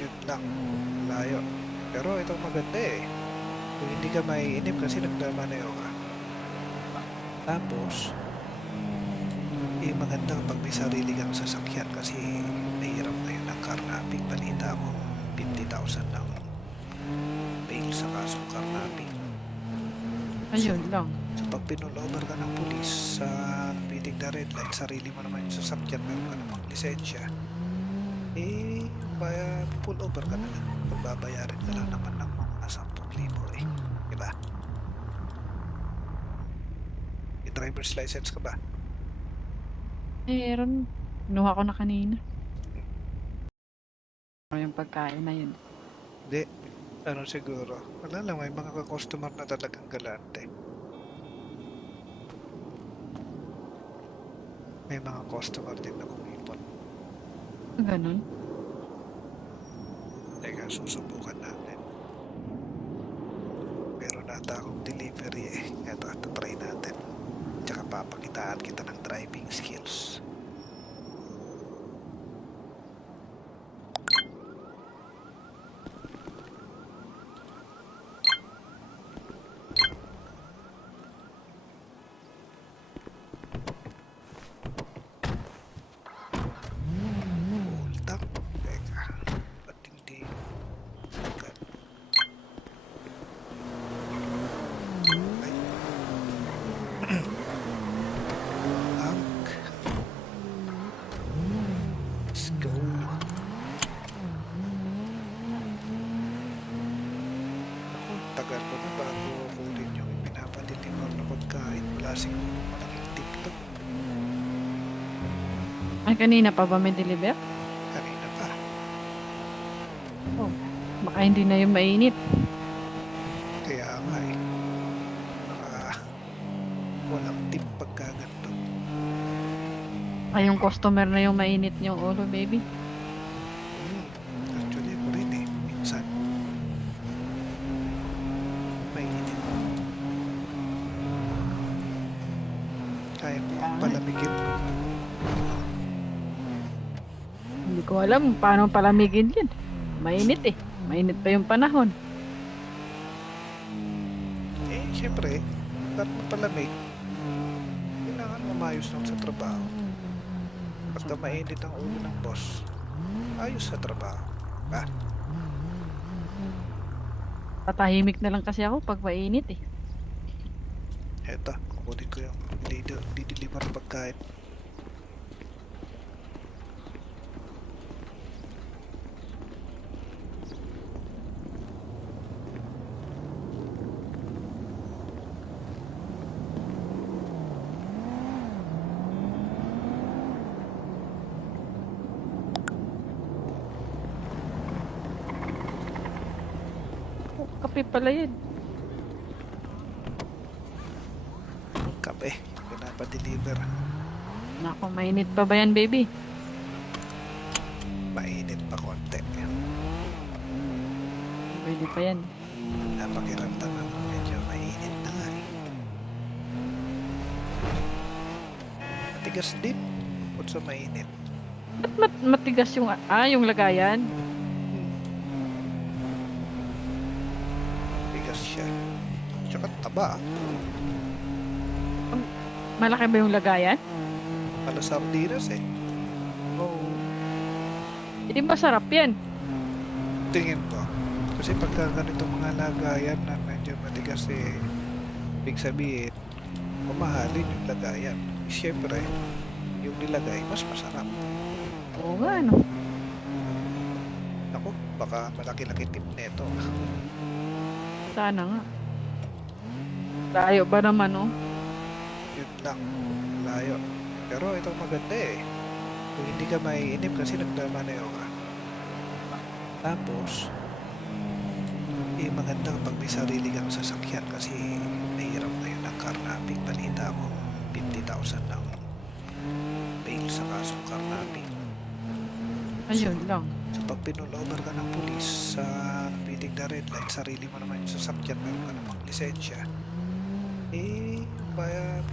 Yun lang. Layo. Pero itong maganda eh. Kung hindi ka maiinip kasi nagdamanayo ka. Tapos, maganda kapag may sarili kang sasakyan kasi nahirap ngayon ang carnapping. Balita mo, 50,000 ng bail sa kasong carnapping. Ayun lang. So pag pinulover ka ng pulis sa meeting the red light, sarili mo naman yung sasakyan, meron ka namang lisensya, pull over ka na lang. Pagbabayarin ka lang naman ng mga 10,000 eh. Diba? May driver's license ka ba? Meron. Kinuha ko na kanina. Ano yung pagkain na yun? Hindi. Ano siguro? Wala lang, may mga customer na talagang galante. May mga customer din na kumipon. Ganun. Teka, susubukan natin. Meron nata akong delivery eh. Ito, try natin. Tsaka papakitaan kita ng driving skills. Hold up. Teka, ba't hindi? Ay. Lock. Let's go. Ako, tagal ko na bago kunin yung pinapadeliver na pagkain. Wala siguro malaking tip to. Ay, kanina pa ba may deliver? Kanina pa. Oh. Baka hindi na yung mainit. Kaya nga eh. Baka walang tip pagka ganito. Ay, yung customer na yung mainit yung ulo, baby. Actually, ako rin eh. Minsan. May init. Kaya mo ang palamigin. Hindi ko alam paano palamigin yan. Mainit eh. Mainit pa yung panahon. Eh, syempre, ba't mapalamig? Kailangan mamayos lang sa trabaho. Pagka mainit ang ulo ng boss, ayos sa trabaho. Ah, Tatahimik na lang kasi ako pag mainit eh. eto, kukunin ko yung dideliver ng pagkain. Oh, kape pala yun. Kape, pinapadeliver. Naku, mainit pa ba yan, baby? Mainit pa konti. Pwede pa yan. Napakiramdaman mo medyo mainit na nga eh. Matigas din. Kung sa mainit. Ba't matigas yung, yung lagayan? Tigas siya. Tsaka taba. Malaki ba yung lagayan? Halos sardinas eh. Oo. Hindi masarap yan. Tingin ko. Kasi pagka ganito mga lagayan na medyo matigas eh, ibig sabihin, mamahalin yung lagayan. Siyempre, yung nilagay mas masarap. Oo nga, no? Ako, baka malaki-laki tip nito. Sana nga. Layo ba naman, oh? Yun lang. Layo. Pero itong maganda eh. Kung hindi ka maiinip kasi nagdamanayo ka. Tapos, maganda kapag may sarili kang sasakyan kasi mahirap ngayon ang carnapping. Balita ko, 50,000 ng bail sa kasong carnapping. Ayun lang. So pag pinulover ka ng pulis sa piling na red light, sarili mo naman yung sasakyan, meron ka namang lisensya,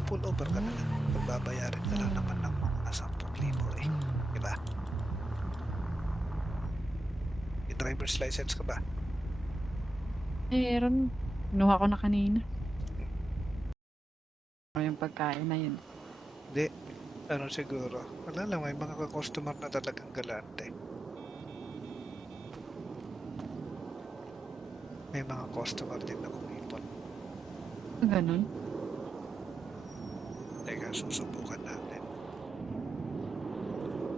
pull over ka na lang. Pagbabayarin ka lang naman ng mga 10,000 diba? May driver's license ka ba? Meron. Kinuha ko na kanina. Yung pagkain na yun. Hindi. Ano siguro? Wala lang, may mga customer na talagang galante. May mga customer din na kumipon. Ganun. Teka, susubukan natin.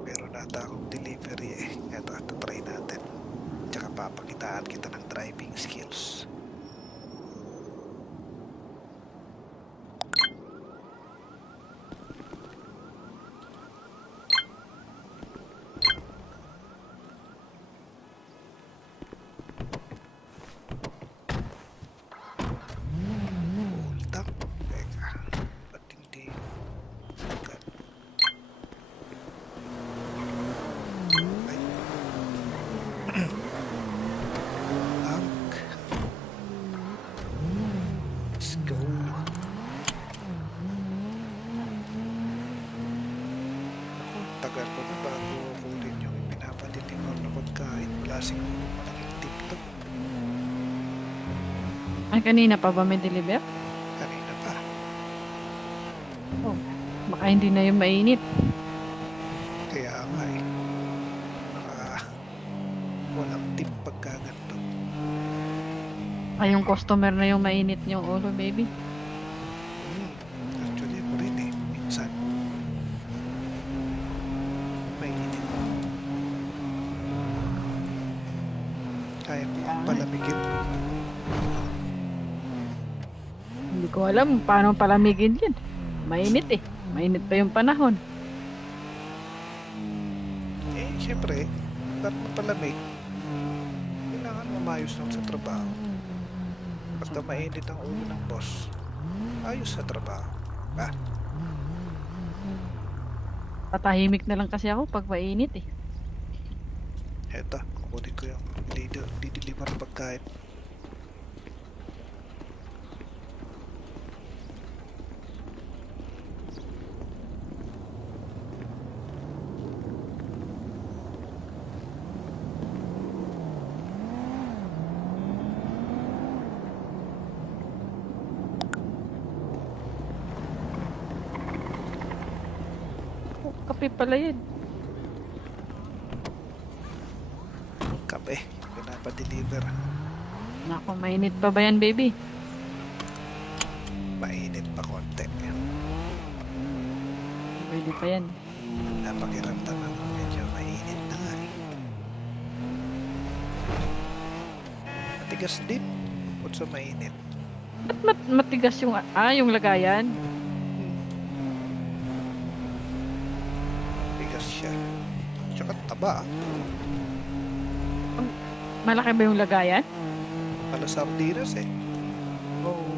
Meron nata akong delivery eh. Ito, try natin. Tsaka papakitaan kita ng driving skills. Hold up. Teka. Ba't hindi? Agad. Ay. Lock. Let's go. Tagal ko na bago kunin yung pinapadeliver na pagkain. Wala siguro malaking tip to. Ay, kanina pa ba may deliver? Kanina pa. Oh. Baka hindi na yung mainit. Kaya nga eh. Walang tip pagka ganito. Ay, yung customer na yung mainit yung ulo, baby. Actually, ako rin eh. Minsan. Mainit. Kaya mo palamigin. Hindi ko alam paano palamigin yan. Mainit eh. Mainit pa yung panahon. Eh, syempre, para mapalamig, kailangan mamayos lang sa trabaho. Pagka mainit ang ulo ng boss, ayos sa trabaho. Ba? Patahimik na lang kasi ako pag mainit eh. Eto, kukunin ko yung dideliver ng pagkain. Oh, kape pala yun. Kape, pinapadeliver. Naku, mainit pa ba yan, baby? Mainit pa konti. Pwede pa yan. Napakiramdam ako medyo mainit na nga eh. Matigas din. Bukod sa mainit. Ba't matigas yung, yung lagayan? Matigas siya. Tsaka taba. Malaki ba yung lagayan? Pala sardinas eh. Oo.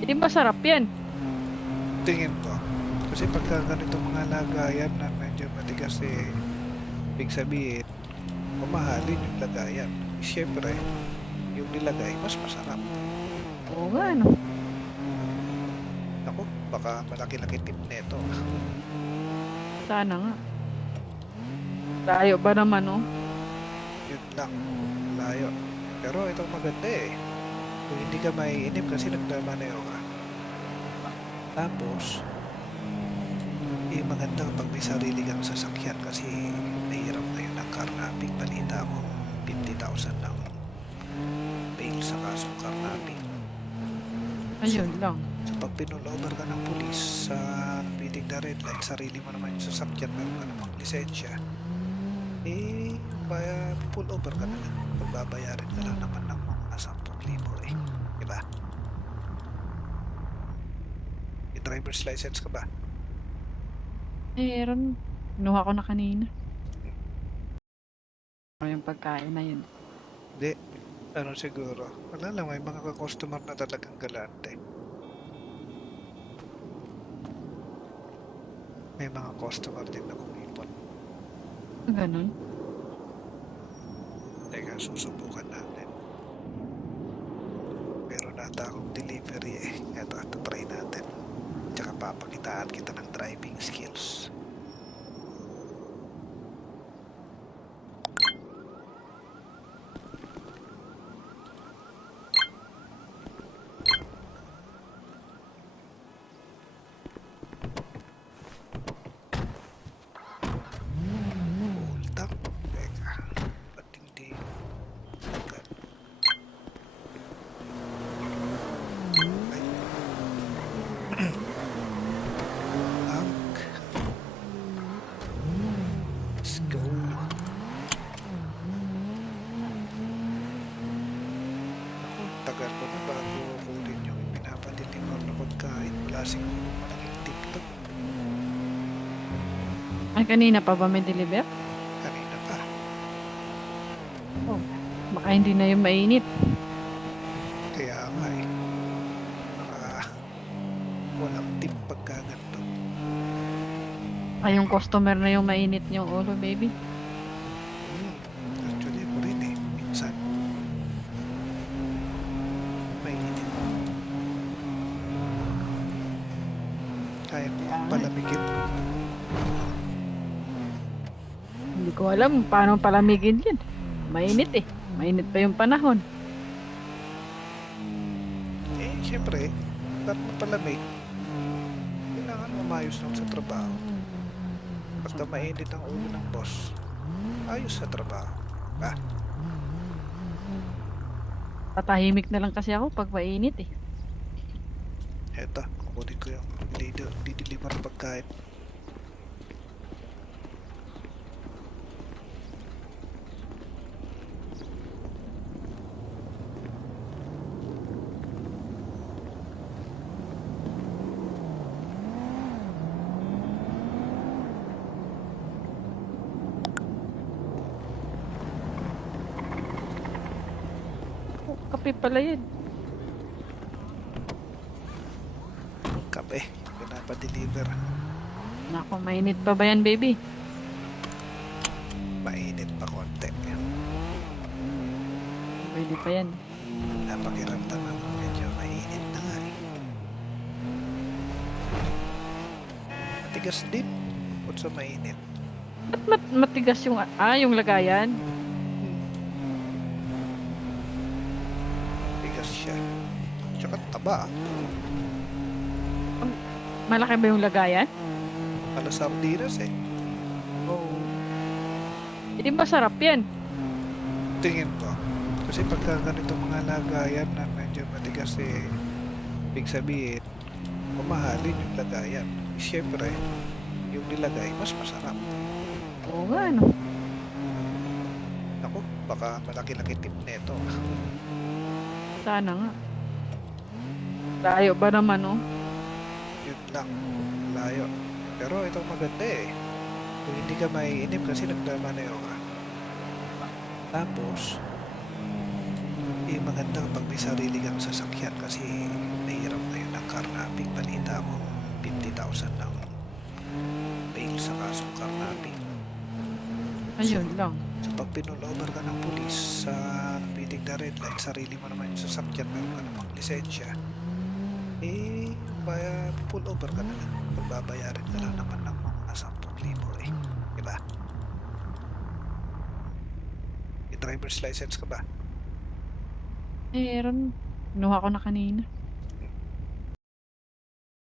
Hindi masarap yan. Tingin ko. Kasi pagka ganito mga lagayan na medyo matigas eh, ibig sabihin, mamahalin yung lagayan. Siyempre, yung nilagay, mas masarap. Oo nga, no? Ako, baka malaki-laki tip neto. Sana nga. Layo ba naman, no? Yun lang. Layo. Pero itong maganda eh. Kung hindi ka maiinip kasi nagmamaneo ka. Tapos, maganda kapag may sarili kang sasakyan kasi mahirap ngayon ang carnapping. Balita ko, 50,000 ng bail sa kasong carnapping. Ayun lang. So pag pinulover ka ng pulis sa piling na red light, sarili mo naman yung sasakyan, meron ka namang lisensya, pull over ka na lang. Pagbabayarin ka lang naman ng mga 10,000 diba? May driver's license ka ba? Meron. Kinuha ko na kanina. Yung pagkain na yun. Hindi. Ano siguro? Wala lang, may mga customer na talagang galante. May mga customer din na kumipon. Ganun. Teka, susubukan natin. Meron nata akong delivery eh. Ito, try natin. Tsaka papakitaan kita ng driving skills. Hold up. Teka, ba't hindi agad? Ay, lock. Let's go. Tagal ko na bago kunin yung pinapadeliver na pagkain. Wala siguro malaking tip to. Ay, kanina pa ba may deliver? Kanina pa. Oh, baka hindi na yung mainit. Kaya nga eh. Baka walang tip pagka ganito. Ay, yung customer na yung mainit yung ulo, baby. Actually, ako rin eh. Minsan. Mainit. Kaya mo palamigin. Hindi ko alam paano palamigin yan. Mainit eh. Mainit pa yung panahon. Eh, syempre, para mapalamig, kailangan mamayos lang sa trabaho. Pagka mainit ang ulo ng boss, ayos sa trabaho. Ba? Patahimik na lang kasi ako pag mainit eh. Eto, kukunin ko yung dideliver ng pagkain. Oh, kape pala yan. Kape, pinapadeliver. Nako, mainit pa ba yan, baby? Mainit pa konti. Pwede pa yan. Napakiramdaman ko medyo mainit na nga eh. Matigas din. Kung sa mainit. Ba't matigas yung, yung lagayan? Tigas siya. Tsaka taba. Malaki ba yung lagayan? Pala sardinas eh. Oo. Hindi masarap yan. Tingin ko. Kasi pagka ganito mga lagayan na medyo matigas eh, ibig sabihin, mamahalin yung lagayan. Siyempre, yung nilagay mas masarap. Oo nga, no? Ako, baka malaki-laki tip nito. Sana nga. Layo ba naman, oh? Yun lang. Layo. Pero itong maganda eh. Kung hindi ka maiinip kasi nagdamanayo ka. Tapos, maganda kapag may sarili kang sasakyan kasi nahirap ngayon ang carnapping. Balita mo, 50,000 ng bail sa kasong carnapping. Ayun lang. So pag pinulover ka ng pulis sa pitik na red light, sarili mo naman yung sasakyan, meron ka namang lisensya, eh, pull over ka na lang. Pagbabayarin ka lang naman ng mga 10,000 eh. Diba? May driver's license ka ba? Meron. Kinuha ko na kanina.